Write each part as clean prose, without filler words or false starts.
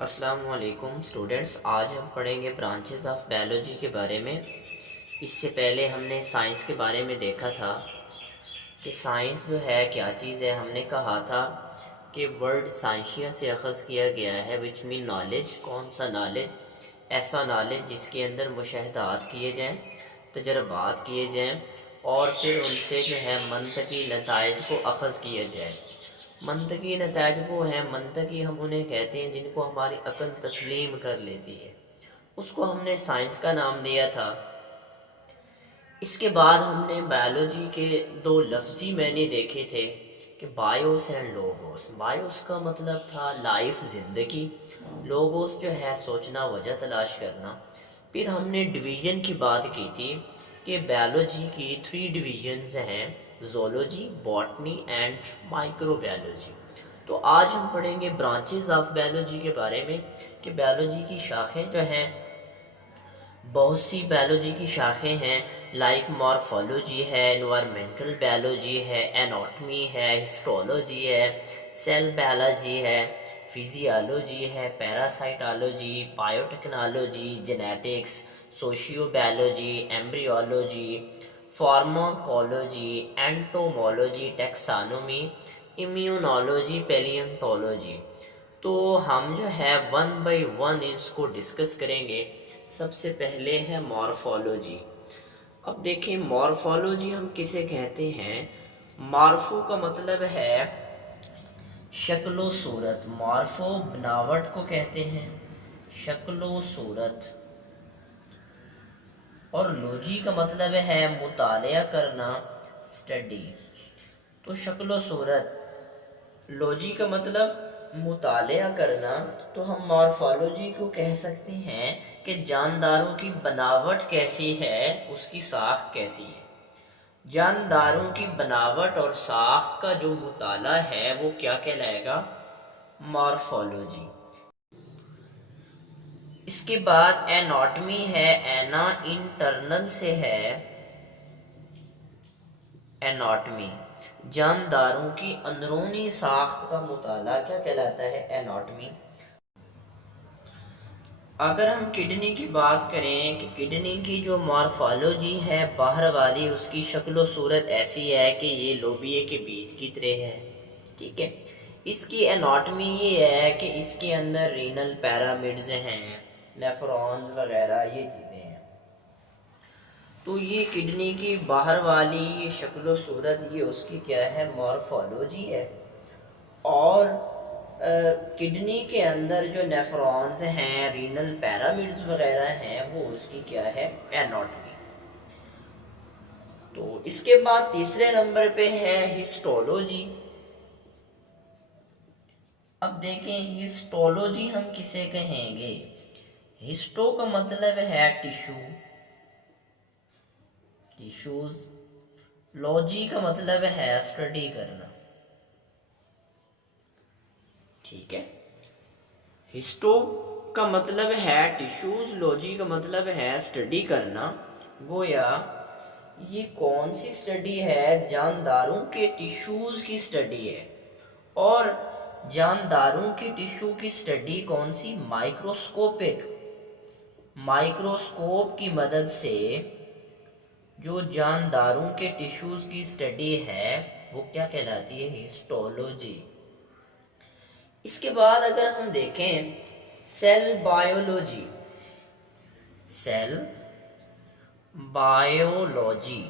السلام علیکم اسٹوڈنٹس، آج ہم پڑھیں گے برانچز آف بائیولوجی کے بارے میں۔ اس سے پہلے ہم نے سائنس کے بارے میں دیکھا تھا کہ سائنس جو ہے کیا چیز ہے۔ ہم نے کہا تھا کہ ورڈ سائنشیا سے اخذ کیا گیا ہے، وچ مین نالج۔ کون سا نالج؟ ایسا نالج جس کے اندر مشاہدات کیے جائیں، تجربات کیے جائیں اور پھر ان سے جو ہے منطقی نتائج کو اخذ کیا جائے۔ منطقی نتائج وہ ہیں، منطقی ہم انہیں کہتے ہیں جن کو ہماری عقل تسلیم کر لیتی ہے، اس کو ہم نے سائنس کا نام دیا تھا۔ اس کے بعد ہم نے بائیولوجی کے دو لفظی معنی دیکھے تھے کہ بایوس اینڈ لوگوس۔ بایوس کا مطلب تھا لائف، زندگی۔ لوگوس جو ہے سوچنا، وجہ تلاش کرنا۔ پھر ہم نے ڈویژن کی بات کی تھی کہ بائیولوجی کی 3 ڈویژنز ہیں: zoology, botany and micro biology. تو آج ہم پڑھیں گے برانچز آف بائیولوجی کے بارے میں کہ بائیولوجی کی شاخیں جو ہیں، بہت سی بائیولوجی کی شاخیں ہیں، لائک مارفولوجی ہے، انوائرمنٹل بائیولوجی ہے، ایناٹمی ہے، ہسٹولوجی ہے، سیل بائیولوجی ہے، فزیالوجی ہے، parasitology, biotechnology, genetics, sociobiology, embryology, pharmacology, entomology, taxonomy, immunology, paleontology. تو ہم جو ہے 1 بائی 1 اس کو ڈسکس کریں گے۔ سب سے پہلے ہے مارفولوجی۔ اب دیکھیں مارفولوجی ہم کسے کہتے ہیں؟ مارفو کا مطلب ہے شکل و صورت۔ مارفو بناوٹ کو کہتے ہیں، شکل و صورت۔ اور لوجی کا مطلب ہے مطالعہ کرنا، اسٹڈی۔ تو شکل و صورت، لوجی کا مطلب مطالعہ کرنا، تو ہم مارفولوجی کو کہہ سکتے ہیں کہ جانداروں کی بناوٹ کیسی ہے، اس کی ساخت کیسی ہے۔ جانداروں کی بناوٹ اور ساخت کا جو مطالعہ ہے وہ کیا کہلائے گا؟ مارفولوجی۔ اس کے بعد ایناٹمی ہے، اینا انٹرنل سے ہے، ایناٹمی۔ جانداروں کی اندرونی ساخت کا مطالعہ کیا کہلاتا ہے؟ ایناٹمی۔ اگر ہم کڈنی کی بات کریں کہ کڈنی کی جو مارفولوجی ہے باہر والی، اس کی شکل و صورت ایسی ہے کہ یہ لوبیے کے بیج کی طرح ہے، ٹھیک ہے۔ اس کی ایناٹمی یہ ہے کہ اس کے اندر رینل پیرامڈز ہیں، نیفرونز وغیرہ، یہ چیزیں ہیں۔ تو یہ کڈنی کی باہر والی یہ شکل و صورت، یہ اس کی کیا ہے؟ مارفولوجی ہے۔ اور کڈنی کے اندر جو نیفرونز ہیں، رینل پیرامڈز وغیرہ ہیں، وہ اس کی کیا ہے؟ ایناٹمی۔ تو اس کے بعد تیسرے نمبر پہ ہے ہسٹولوجی۔ اب دیکھیں ہسٹولوجی ہم کسے کہیں گے؟ ہسٹو کا مطلب ہے ٹیشو، ٹیشوز۔ لوجی کا مطلب ہے اسٹڈی کرنا، ٹھیک ہے۔ ہسٹو کا مطلب ہے ٹیشوز، لوجی کا مطلب ہے اسٹڈی کرنا۔ گویا یہ کون سی اسٹڈی ہے؟ جانداروں کے ٹیشوز کی اسٹڈی ہے۔ اور جانداروں کی ٹیشو کی اسٹڈی کون سی؟ مائکروسکوپک۔ مائکروسکوپ کی مدد سے جو جانداروں کے ٹیشوز کی اسٹڈی ہے وہ کیا کہلاتی ہے؟ ہسٹولوجی۔ اس کے بعد اگر ہم دیکھیں سیل بائیولوجی، سیل بائیولوجی۔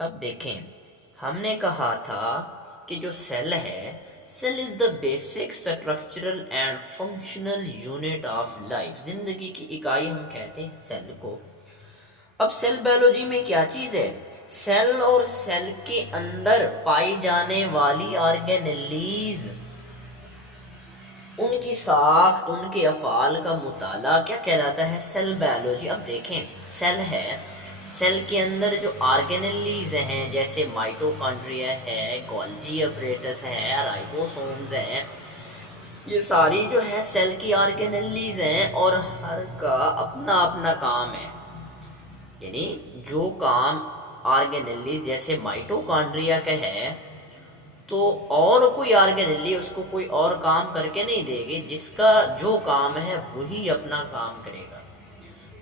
اب دیکھیں ہم نے کہا تھا کہ جو سیل ہے، cell is the basic structural and functional unit of life. زندگی کی اکائی ہم کہتے ہیں سیل کو۔ اب سیل بائیولوجی میں کیا چیز ہے؟ سیل اور سیل کے اندر پائی جانے والی آرگینیلیز، ان کی ساخت، ان کے افعال کا مطالعہ کیا کہلاتا ہے؟ Cell biology. اب دیکھیں سیل ہے، سیل کے اندر جو آرگینیلیز ہیں جیسے مائٹوکانڈریا ہے، گولجی اپریٹس ہے، رائبوسومز ہیں، یہ ساری جو ہے سیل کی آرگینیلیز ہیں اور ہر کا اپنا اپنا کام ہے۔ یعنی جو کام آرگینیلیز جیسے مائٹوکانڈریا کا ہے تو اور کوئی آرگینلی اس کو کوئی اور کام کر کے نہیں دے گی، جس کا جو کام ہے وہی اپنا کام کرے گا۔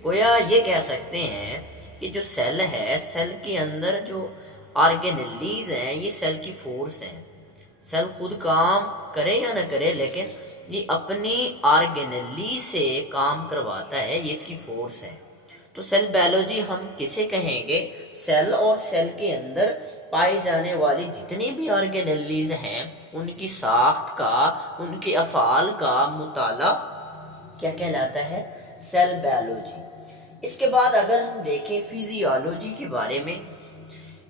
گویا یہ کہہ سکتے ہیں کہ جو سیل ہے، سیل کے اندر جو آرگینلیز ہیں یہ سیل کی فورس ہیں۔ سیل خود کام کرے یا نہ کرے لیکن یہ اپنی آرگینلی سے کام کرواتا ہے، یہ اس کی فورس ہے۔ تو سیل بائیولوجی ہم کسے کہیں گے؟ سیل اور سیل کے اندر پائی جانے والی جتنی بھی آرگینلیز ہیں ان کی ساخت کا، ان کے افعال کا مطالعہ کیا کہلاتا ہے؟ Cell biology. اس کے بعد اگر ہم دیکھیں فزیالوجی کے بارے میں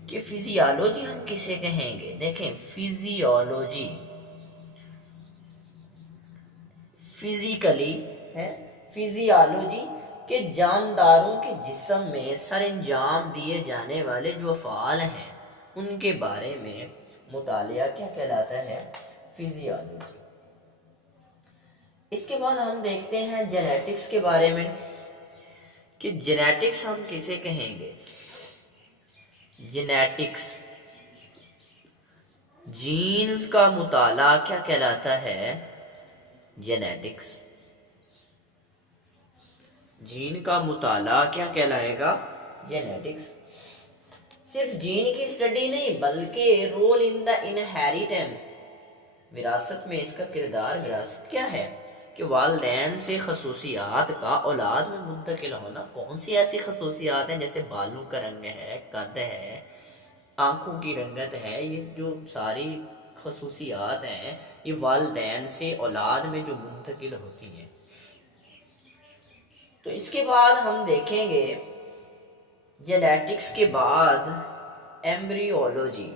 کہ فزیالوجی ہم کسے کہیں گے، دیکھیں فزیالوجی فزیکلی ہے، فزیالوجی کے جانداروں کے جسم میں سر انجام دیے جانے والے جو افعال ہیں ان کے بارے میں مطالعہ کیا کہلاتا ہے؟ فزیالوجی۔ اس کے بعد ہم دیکھتے ہیں جینیٹکس کے بارے میں کہ جینیٹکس ہم کسے کہیں گے؟ جینیٹکس جینز کا مطالعہ کیا کہلاتا ہے؟ جینیٹکس جین کا مطالعہ کیا کہلائے گا؟ جینیٹکس۔ صرف جین کی اسٹڈی نہیں بلکہ رول ان دا انہیریٹنس، وراثت میں اس کا کردار۔ وراثت کیا ہے؟ کہ والدین سے خصوصیات کا اولاد میں منتقل ہونا۔ کون سی ایسی خصوصیات ہیں؟ جیسے بالوں کا رنگ ہے، قد ہے، آنکھوں کی رنگت ہے، یہ جو ساری خصوصیات ہیں یہ والدین سے اولاد میں جو منتقل ہوتی ہیں۔ تو اس کے بعد ہم دیکھیں گے جینیٹکس کے بعد ایمبریولوجی۔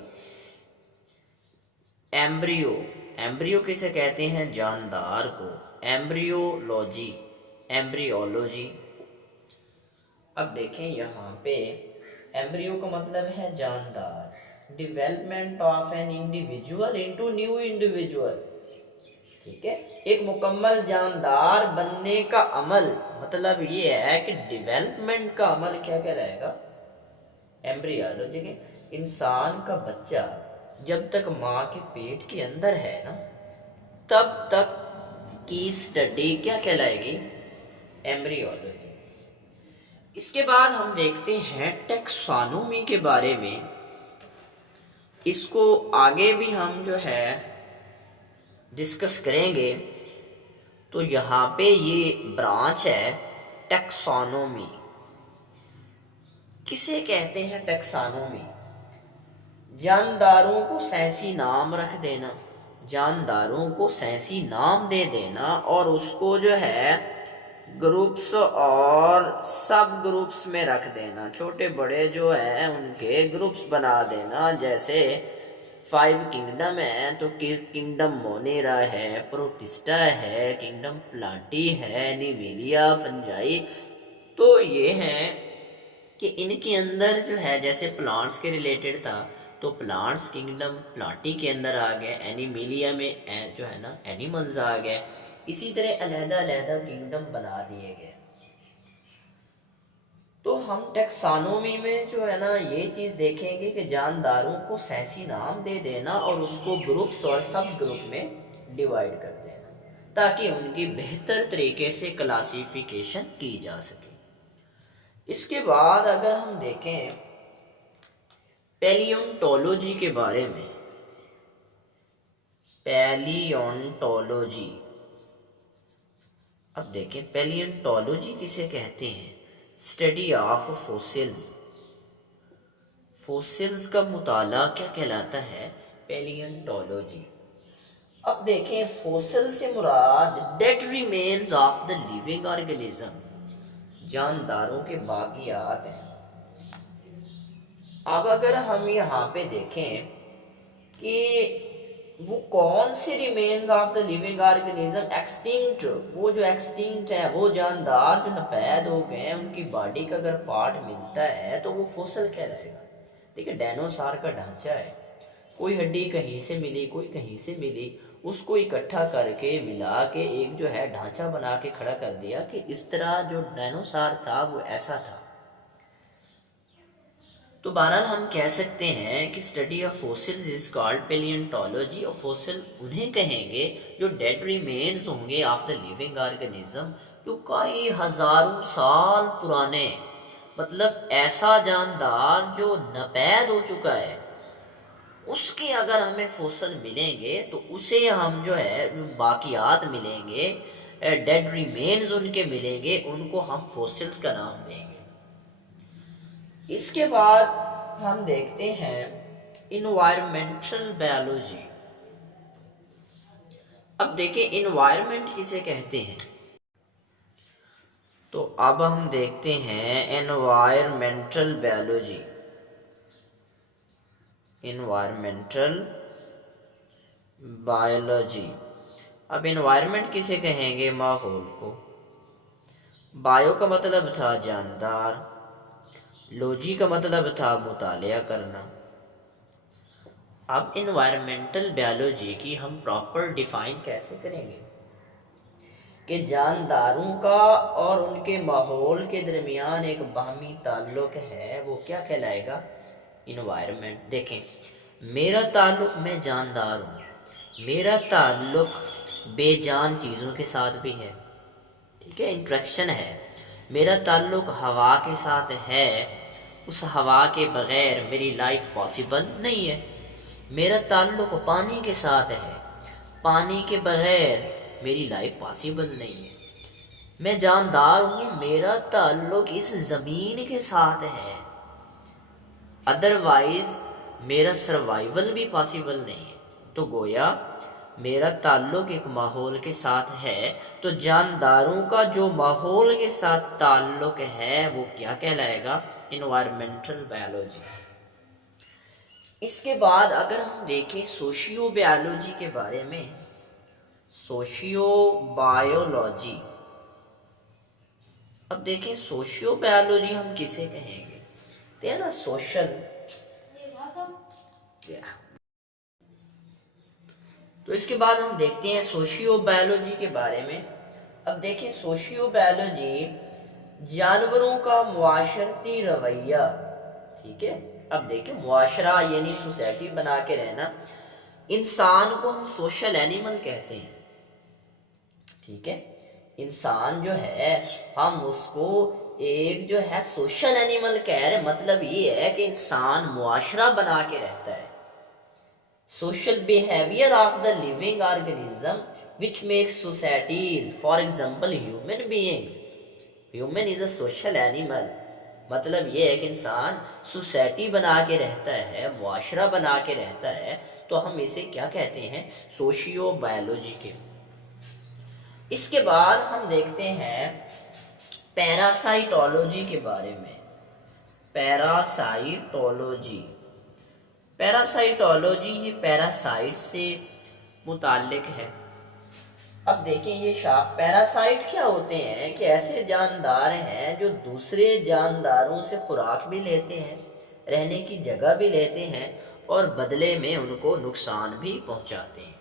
ایمبریو کسے کہتے ہیں؟ جاندار کو۔ ایمبریولوجی۔ اب دیکھیں یہاں پہ ایمبریو کا مطلب ہے جاندار، development of an individual into new individual, ٹھیک ہے، ایک مکمل جاندار بننے کا عمل۔ مطلب یہ ہے کہ ڈیولپمنٹ کا عمل کیا کہلائے گا؟ ایمبریولوجی کے۔ انسان کا بچہ جب تک ماں کے پیٹ کے اندر ہے نا تب تک کی سٹڈی کیا کہلائے گی؟ ایمبریولوجی۔ اس کے بعد ہم دیکھتے ہیں ٹیکسانومی کے بارے میں۔ اس کو آگے بھی ہم جو ہے ڈسکس کریں گے۔ تو یہاں پہ یہ برانچ ہے ٹیکسانومی۔ کسے کہتے ہیں ٹیکسانومی؟ جانداروں کو سائنسی نام رکھ دینا، جانداروں کو سائنسی نام دے دینا اور اس کو جو ہے گروپس اور سب گروپس میں رکھ دینا، چھوٹے بڑے جو ہیں ان کے گروپس بنا دینا۔ جیسے 5 کنگڈم ہیں تو کنگڈم مونیرا ہے، پروٹسٹا ہے، کنگڈم پلانٹی ہے، نیمیلیا، فنجائی۔ تو یہ ہیں کہ ان کے اندر جو ہے جیسے پلانٹس کے ریلیٹڈ تھا تو پلانٹس کنگڈم پلانٹی کے اندر آ گئے، اینیمیلیا میں جو ہے نا اینیملز آ گئے، اسی طرح علیحدہ علیحدہ کنگڈم بنا دیے گئے۔ تو ہم ٹیکسانومی میں جو ہے نا یہ چیز دیکھیں گے کہ جانداروں کو سائنسی نام دے دینا اور اس کو گروپس اور سب گروپ میں ڈیوائیڈ کر دینا تاکہ ان کی بہتر طریقے سے کلاسیفیکیشن کی جا سکے۔ اس کے بعد اگر ہم دیکھیں پیلیونٹولوجی کے بارے میں، پیلیونٹولوجی، اب دیکھیں پیلیونٹولوجی کسے کہتے ہیں؟ Study of fossils. فوسلز کا مطالعہ کیا کہلاتا ہے؟ پیلیونٹولوجی۔ اب دیکھیں فوسل سے مراد dead remains of the living organism, جانداروں کے باقیات ہیں۔ اب اگر ہم یہاں پہ دیکھیں کہ وہ کون سے remains of the living organism extinct, وہ جو ایکسٹنکٹ ہے وہ جاندار جو ناپید ہو گئے ہیں ان کی باڈی کا اگر پارٹ ملتا ہے تو وہ فوسل کہلائے گا۔ دیکھیں ڈائنوسار کا ڈھانچہ ہے، کوئی ہڈی کہیں سے ملی کوئی کہیں سے ملی، اس کو اکٹھا کر کے ملا کے ایک جو ہے ڈھانچہ بنا کے کھڑا کر دیا کہ اس طرح جو ڈائنوسار تھا وہ ایسا تھا۔ تو بہرحال ہم کہہ سکتے ہیں کہ study of fossils is called palaeontology, اور فوسل انہیں کہیں گے جو ڈیڈ ریمینز ہوں گے آف دا لیونگ آرگنزم، جو کئی ہزاروں سال پرانے، مطلب ایسا جاندار جو ناپید ہو چکا ہے، اس کے اگر ہمیں فوسل ملیں گے تو اسے ہم جو ہے باقیات ملیں گے، ڈیڈ ریمینز ان کے ملیں گے، ان کو ہم فوسلز کا نام دیں گے۔ اس کے بعد ہم دیکھتے ہیں انوائرمنٹل بایولوجی۔ اب دیکھیں انوائرمنٹ کسے کہتے ہیں، تو اب ہم دیکھتے ہیں انوائرمنٹل بایولوجی۔ انوائرمنٹل بایولوجی، اب انوائرمنٹ کسے کہیں گے؟ ماحول کو۔ بایو کا مطلب تھا جاندار، لوجی کا مطلب تھا مطالعہ کرنا۔ اب انوائرمنٹل بایولوجی کی ہم پراپر ڈیفائن کیسے کریں گے کہ جانداروں کا اور ان کے ماحول کے درمیان ایک باہمی تعلق ہے، وہ کیا کہلائے گا؟ انوائرمنٹ۔ دیکھیں میرا تعلق، میں جاندار ہوں، میرا تعلق بے جان چیزوں کے ساتھ بھی ہے، ٹھیک ہے، انٹریکشن ہے۔ میرا تعلق ہوا کے ساتھ ہے، اس ہوا کے بغیر میری لائف پاسبل نہیں ہے۔ میرا تعلق پانی کے ساتھ ہے، پانی کے بغیر میری لائف پاسبل نہیں ہے۔ میں جاندار ہوں، میرا تعلق اس زمین کے ساتھ ہے، ادروائز میرا سروائیول بھی پاسبل نہیں ہے۔ تو گویا میرا تعلق ایک ماحول کے ساتھ ہے، تو جانداروں کا جو ماحول کے ساتھ تعلق ہے وہ کیا کہلائے گا؟ Environmental biology. اس کے بعد اگر ہم دیکھیں سوشیو بایولوجی کے بارے میں، سوشیو بایولوجی، اب دیکھیں سوشیو بایولوجی ہم کسے کہیں گے؟ تو نا سوشل، تو اس کے بعد ہم دیکھتے ہیں سوشیو بایولوجی کے بارے میں۔ اب دیکھیں سوشیو بایولوجی جانوروں کا معاشرتی رویہ، ٹھیک ہے۔ اب دیکھیں معاشرہ یعنی سوسائٹی بنا کے رہنا، انسان کو ہم سوشل اینیمل کہتے ہیں، ٹھیک ہے۔ انسان جو ہے ہم اس کو ایک جو ہے سوشل اینیمل کہہ رہے، مطلب یہ ہے کہ انسان معاشرہ بنا کے رہتا ہے۔ Social behavior of the living organism which makes societies, for example human beings. Human is a social animal. مطلب یہ ہے کہ انسان سوسائٹی بنا کے رہتا ہے، معاشرہ بنا کے رہتا ہے، تو ہم اسے کیا کہتے ہیں؟ سوشیو بایولوجی کے۔ اس کے بعد ہم دیکھتے ہیں پیراسائٹولوجی کے بارے میں۔ پیراسائٹولوجی، پیراسائٹولوجی یہ پیراسائٹ سے متعلق ہے۔ اب دیکھیں یہ شاخ، پیراسائٹ کیا ہوتے ہیں کہ ایسے جاندار ہیں جو دوسرے جانداروں سے خوراک بھی لیتے ہیں، رہنے کی جگہ بھی لیتے ہیں، اور بدلے میں ان کو نقصان بھی پہنچاتے ہیں۔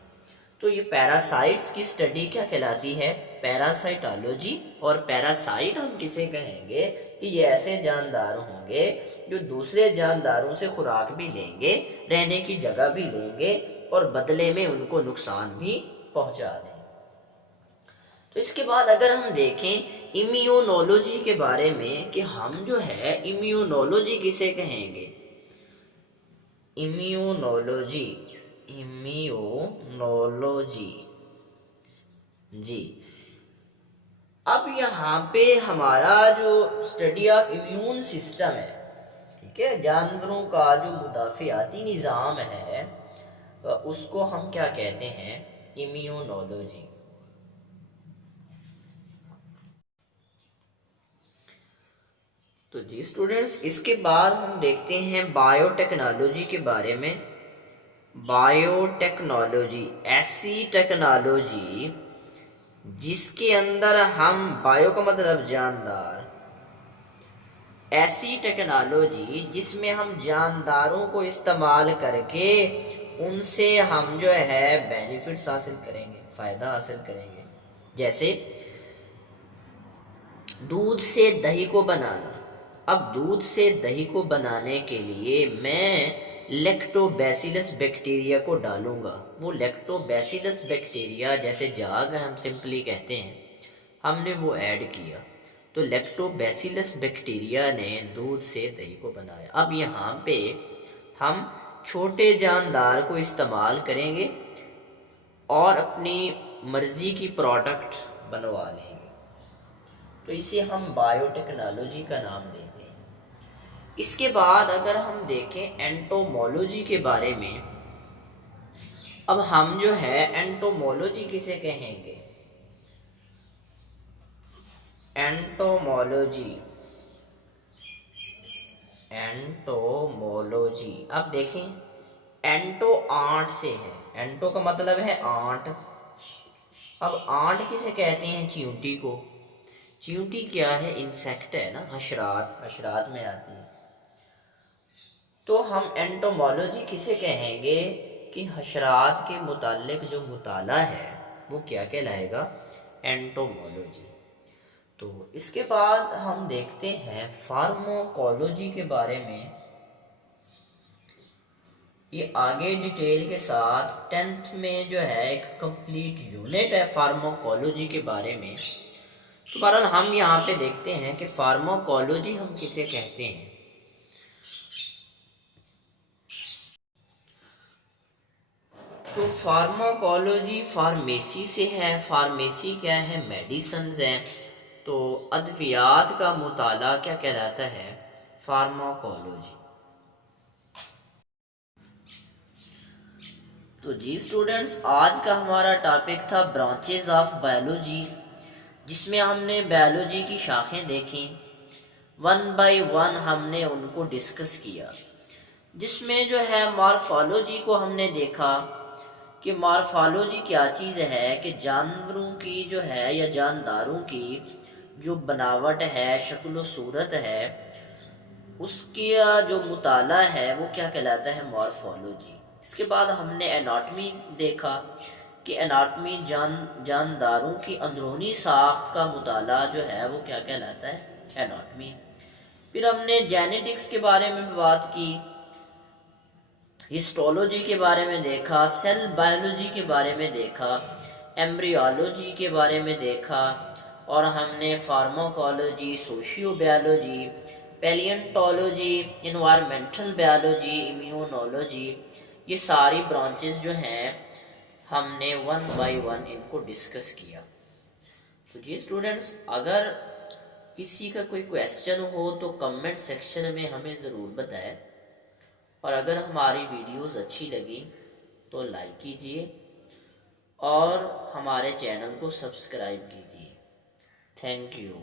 تو یہ پیراسائٹس کی سٹڈی کیا کہلاتی ہے؟ پیراسائٹولوجی۔ اور پیراسائٹ ہم کسے کہیں گے کہ یہ ایسے جاندار ہوں گے جو دوسرے جانداروں سے خوراک بھی لیں گے، رہنے کی جگہ بھی لیں گے، اور بدلے میں ان کو نقصان بھی پہنچا دیں۔ تو اس کے بعد اگر ہم دیکھیں امیونولوجی کے بارے میں کہ ہم جو ہے امیونولوجی کسے کہیں گے؟ امیونولوجی، امیونولوجی جی۔ اب یہاں پہ ہمارا جو اسٹڈی آف امیون سسٹم ہے، ٹھیک ہے، جانوروں کا جو مدافعاتی نظام ہے، اس کو ہم کیا کہتے ہیں؟ امیونولوجی۔ تو جی اسٹوڈنٹس، اس کے بعد ہم دیکھتے ہیں بایو ٹیکنالوجی کے بارے میں۔ بایو ٹیکنالوجی ایسی ٹیکنالوجی جس کے اندر ہم، بایو کا مطلب جاندار، ایسی ٹیکنالوجی جس میں ہم جانداروں کو استعمال کر کے ان سے ہم جو ہے بینیفٹس حاصل کریں گے، فائدہ حاصل کریں گے۔ جیسے دودھ سے دہی کو بنانا، اب دودھ سے دہی کو بنانے کے لیے میں لیکٹوبیسیلس بیکٹیریا کو ڈالوں گا. وہ لیکٹوبیسیلس بیکٹیریا جیسے جاگ ہم سمپلی کہتے ہیں، ہم نے وہ ایڈ کیا تو لیکٹوبیسیلس بیکٹیریا نے دودھ سے دہی کو بنایا. اب یہاں پہ ہم چھوٹے جاندار کو استعمال کریں گے اور اپنی مرضی کی پروڈکٹ بنوا لیں گے، تو اسے ہم بایو ٹیکنالوجی کا نام دیتے ہیں. اس کے بعد اگر ہم دیکھیں اینٹومولوجی کے بارے میں، اب ہم جو ہے اینٹومولوجی کسے کہیں گے؟ اینٹومولوجی اب دیکھیں اینٹو آنٹ سے ہے، اینٹو کا مطلب ہے آنٹ. اب آنٹ کسے کہتے ہیں؟ چیونٹی کو. چیونٹی کیا ہے؟ انسیکٹ ہے نا، حشرات میں آتی ہے. تو ہم اینٹومولوجی کسے کہیں گے کہ حشرات کے متعلق جو مطالعہ ہے وہ کیا کہلائے گا؟ اینٹومولوجی. تو اس کے بعد ہم دیکھتے ہیں فارموکولوجی کے بارے میں. یہ آگے ڈیٹیل کے ساتھ 10th میں جو ہے ایک کمپلیٹ یونٹ ہے فارموکولوجی کے بارے میں. تو بہرحال ہم یہاں پہ دیکھتے ہیں کہ فارموکولوجی ہم کسے کہتے ہیں. تو فارماکولوجی فارمیسی سے ہے. فارمیسی کیا ہے؟ میڈیسنز ہیں. تو ادویات کا مطالعہ کیا کہلاتا ہے؟ فارماکولوجی. تو جی اسٹوڈنٹس، آج کا ہمارا ٹاپک تھا برانچز آف بایولوجی، جس میں ہم نے بایولوجی کی شاخیں دیکھیں. 1 بائی 1 ہم نے ان کو ڈسکس کیا، جس میں جو ہے مارفالوجی کو ہم نے دیکھا کہ مارفالوجی کیا چیز ہے، کہ جانوروں کی جو ہے یا جانداروں کی جو بناوٹ ہے، شکل و صورت ہے، اس کا جو مطالعہ ہے وہ کیا کہلاتا ہے؟ مارفالوجی. اس کے بعد ہم نے اناٹمی دیکھا کہ اناٹمی جانداروں کی اندرونی ساخت کا مطالعہ جو ہے وہ کیا کہلاتا ہے؟ اناٹمی. پھر ہم نے جینیٹکس کے بارے میں بات کی، ہسٹولوجی کے بارے میں دیکھا، سیل بایولوجی کے بارے میں دیکھا، ایمبریولوجی کے بارے میں دیکھا، اور ہم نے pharmacology, socio biology, palaeontology, environmental biology, immunology, یہ ساری برانچز جو ہیں ہم نے 1 بائی 1 ان کو ڈسکس کیا. تو جی اسٹوڈنٹس، اگر کسی کا کوئی کویسچن ہو تو کمنٹ سیکشن میں ہمیں ضرور بتائیں، اور اگر ہماری ویڈیوز اچھی لگی تو لائک کیجئے اور ہمارے چینل کو سبسکرائب کیجئے. Thank you.